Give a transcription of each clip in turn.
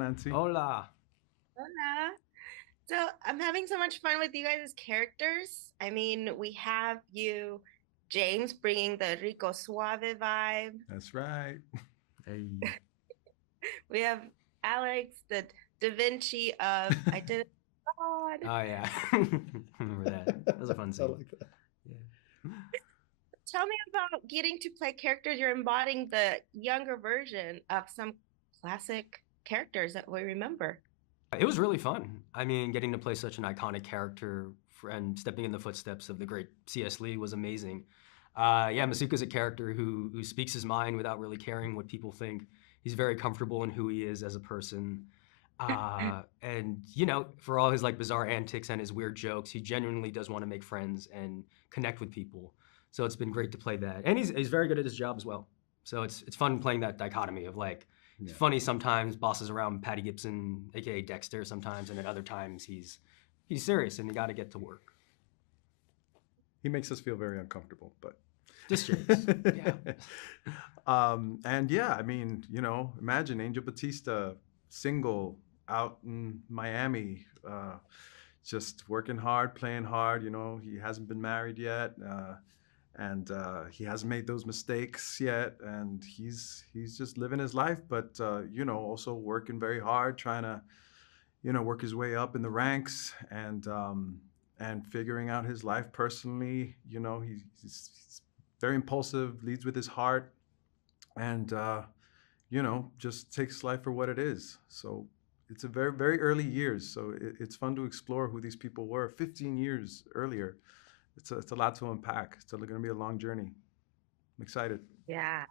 Nancy. Hola. Hola. So I'm having so much fun with you guys as characters. I mean, we have you, James, bringing the Rico Suave vibe. That's right. Hey. We have Alex, the Da Vinci of I Did It for God. Oh yeah. Remember that? That was a fun scene. I like that. Yeah. Tell me about getting to play characters. You're embodying the younger version of some classic characters that we remember. It was really fun. I mean, getting to play such an iconic character and stepping in the footsteps of the great C.S. Lee was amazing. Yeah, Masuka's a character who speaks his mind without really caring what people think. He's very comfortable in who he is as a person. And you know, for all his like bizarre antics and his weird jokes, he genuinely does want to make friends and connect with people. So it's been great to play that, and he's very good at his job as well. So it's fun playing that dichotomy of like he's funny sometimes, bosses around Patty Gibson, aka Dexter, sometimes, and at other times he's serious and you got to get to work. He makes us feel very uncomfortable, but Just jokes, yeah. And yeah, I mean, you know, imagine Angel Batista single out in Miami, just working hard, playing hard. You know, he hasn't been married yet, and he hasn't made those mistakes yet, and he's just living his life. But you know, also working very hard, trying to, you know, work his way up in the ranks, and figuring out his life personally. You know, he's very impulsive, leads with his heart, and you know, just takes life for what it is. So it's a very, very early years. So it's fun to explore who these people were 15 years earlier. It's a lot to unpack. It's going to be a long journey. I'm excited. Yeah.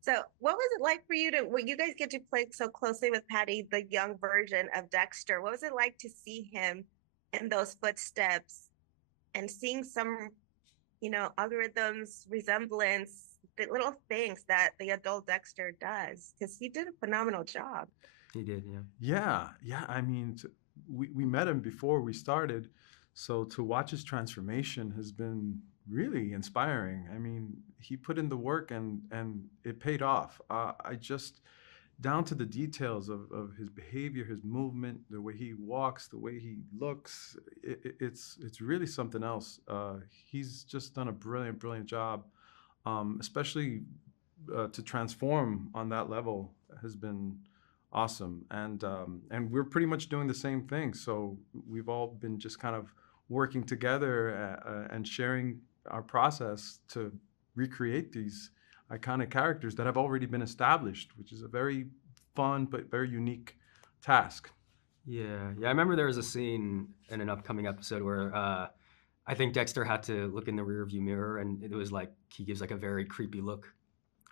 So what was it like for you to, when you guys get to play so closely with Patty, the young version of Dexter? What was it like to see him in those footsteps and seeing some, you know, algorithms, resemblance, the little things that the adult Dexter does? Because he did a phenomenal job. He did, Yeah. I mean, we met him before we started. So to watch his transformation has been really inspiring. I mean, he put in the work and it paid off. I just, down to the details of his behavior, his movement, the way he walks, the way he looks, it's really something else. He's just done a brilliant job, especially to transform on that level has been awesome. And we're pretty much doing the same thing. So we've all been just kind of working together and sharing our process to recreate these iconic characters that have already been established, which is a very fun but very unique task. yeah. I remember there was a scene in an upcoming episode where I think Dexter had to look in the rearview mirror, and it was like he gives like a very creepy look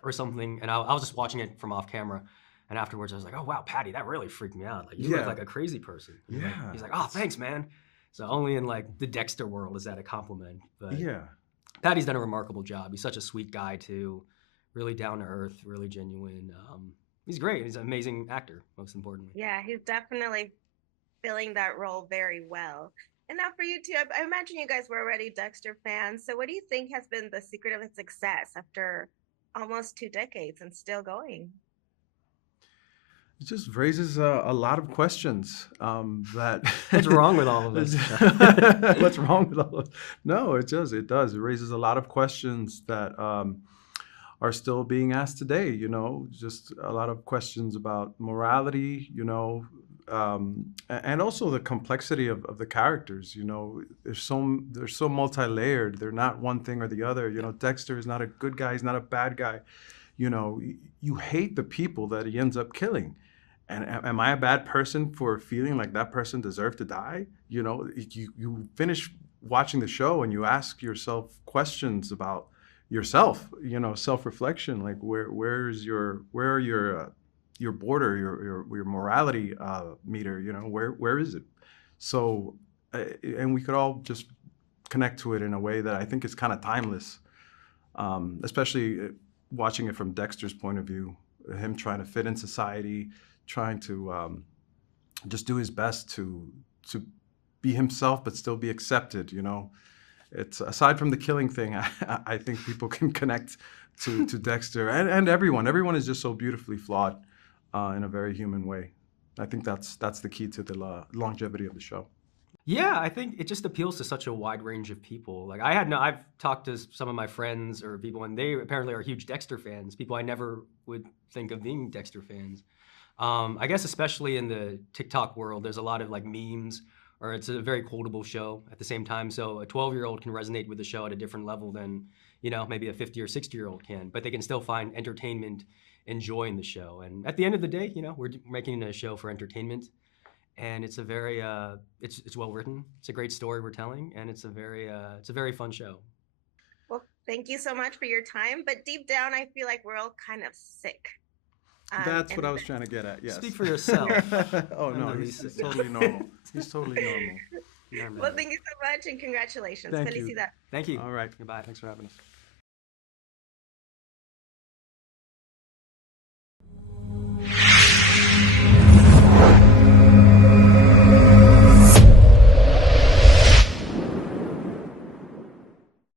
or something. And I was just watching it from off camera, and afterwards I was like, "Oh wow, Patty, that really freaked me out. Like you look like a crazy person." And he's like, "Oh, thanks, man." So only in like the Dexter world is that a compliment. But Yeah. Patty's done a remarkable job. He's such a sweet guy too, really down to earth, really genuine. He's great. He's an amazing actor, most importantly. Yeah, he's definitely filling that role very well. And now for you too, I imagine you guys were already Dexter fans. So what do you think has been the secret of its success after almost 2 decades and still going? It just raises a lot of questions that. What's wrong with all of us? What's wrong with all of us? No, it does. It does. It raises a lot of questions that are still being asked today. You know, just a lot of questions about morality. You know, and also the complexity of the characters. You know, they're so multi-layered. They're not one thing or the other. You know, Dexter is not a good guy. He's not a bad guy. You know, you hate the people that he ends up killing. And am I a bad person for feeling like that person deserved to die? You know, you finish watching the show and you ask yourself questions about yourself. You know, self-reflection. Like where are your border, your morality meter? You know, where is it? So, and we could all just connect to it in a way that I think is kind of timeless, especially watching it from Dexter's point of view, him trying to fit in society, trying to just do his best to be himself but still be accepted. You know, it's aside from the killing thing, I think people can connect to Dexter and everyone. Everyone is just so beautifully flawed in a very human way. I think that's the key to the longevity of the show. Yeah, I think it just appeals to such a wide range of people. Like I've talked to some of my friends or people, and they apparently are huge Dexter fans. People I never would think of being Dexter fans. I guess especially in the TikTok world, there's a lot of like memes, or it's a very quotable show at the same time. So a 12-year-old can resonate with the show at a different level than, maybe a 50 or 60-year-old can, but they can still find entertainment and joy in the show. And at the end of the day, we're making a show for entertainment. And it's a very it's well written. It's a great story we're telling, and it's a very fun show. Well, thank you so much for your time. But deep down, I feel like we're all kind of sick. That's what I was trying to get at. Yes. Speak for yourself. Oh no, he's totally normal. He's totally normal. Well, thank you so much, and congratulations. Thank you. Felicidades. Thank you. All right. Goodbye. Thanks for having us.